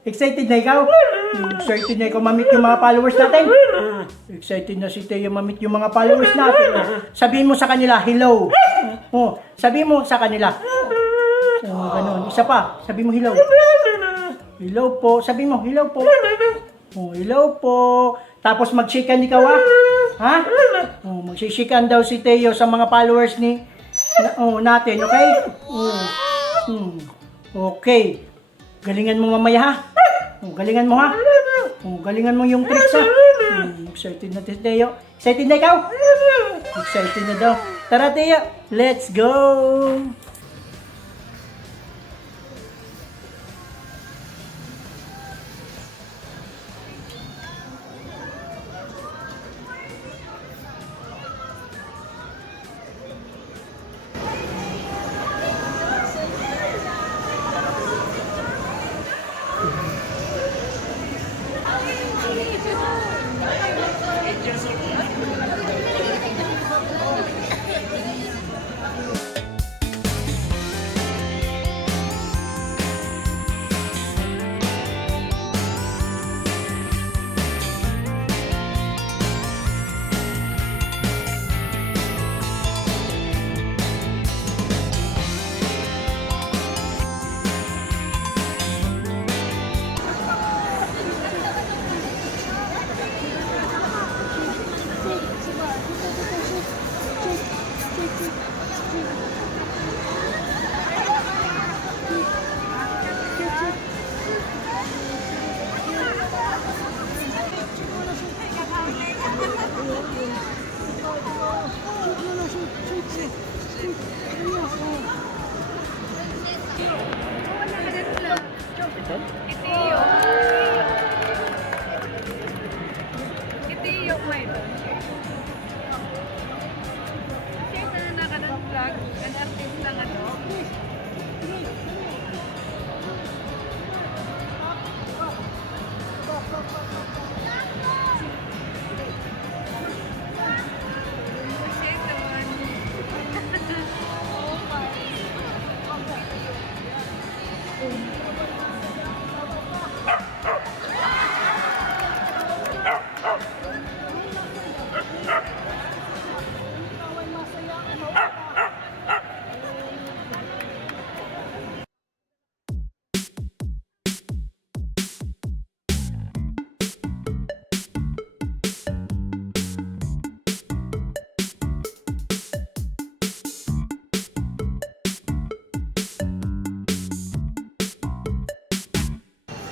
Excited na ikaw? Excited na ikaw mamit yung mga followers natin? Excited na si Teo mamit yung mga followers natin. Sabihin mo sa kanila, hello. Oh, sabihin mo sa kanila. Oh, ganun. Isa pa, sabihin mo hello. Hello po. Sabihin mo, hello po. Oh, hello po. Tapos magshikan ikaw ah. Ha? Oh, magsishikan daw si Teo sa mga followers ni na, oh, natin, okay? Oh. Hmm. Okay. Galingan mo mamaya ha. Oh, galingan mo ha. Oh, galingan mo yung tricks ha. Hmm, excited na Teo. Excited na ikaw? Excited na daw. Tara Teo, let's go! Bitte?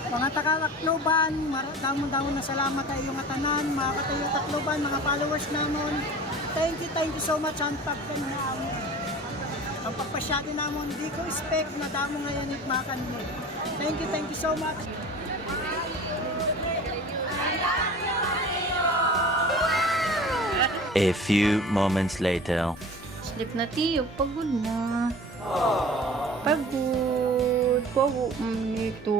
Mga taga-Tacloban, damon-damon na salamat tayo yung atanan, mga katayo Tacloban, mga followers namon. Thank you, thank you so much ang pagkan na ang pagpasyado namon, di ko expect na damo ngayon at makan mo. Thank you, thank you so much. A few moments later. Sleep na tiyo, pagod na. Pagod. Mm, ito.